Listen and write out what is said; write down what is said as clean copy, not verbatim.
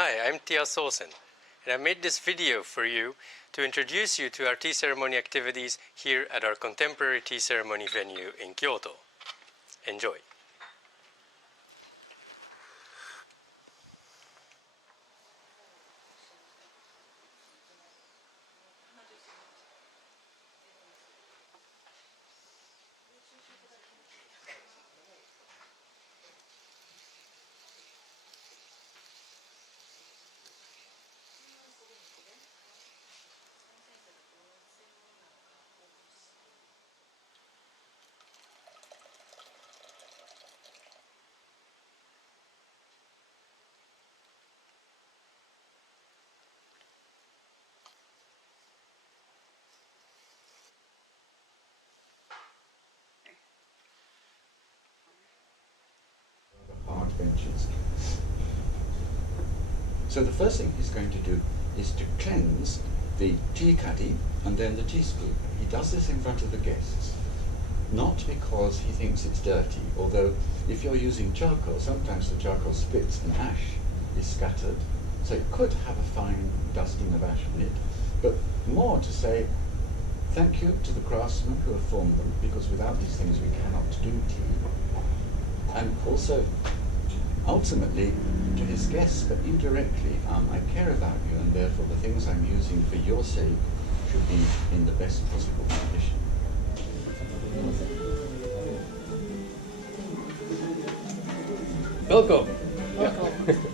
Hi, I'm Tia Sosen, and I made this video for you to introduce you to our tea ceremony activities here at our contemporary tea ceremony venue in Kyoto. Enjoy! Hard benches. So the first thing he's going to do is to cleanse the tea caddy and then the teaspoon. He does this in front of the guests, not because he thinks it's dirty, although if you're using charcoal, sometimes the charcoal splits and ash is scattered, so it could have a fine dusting of ash on it, but more to say thank you to the craftsmen who have formed them, because without these things we cannot do tea. And also, ultimately, to his guests, but indirectly, I care about you, and therefore the things I'm using for your sake should be in the best possible condition. Welcome! Welcome.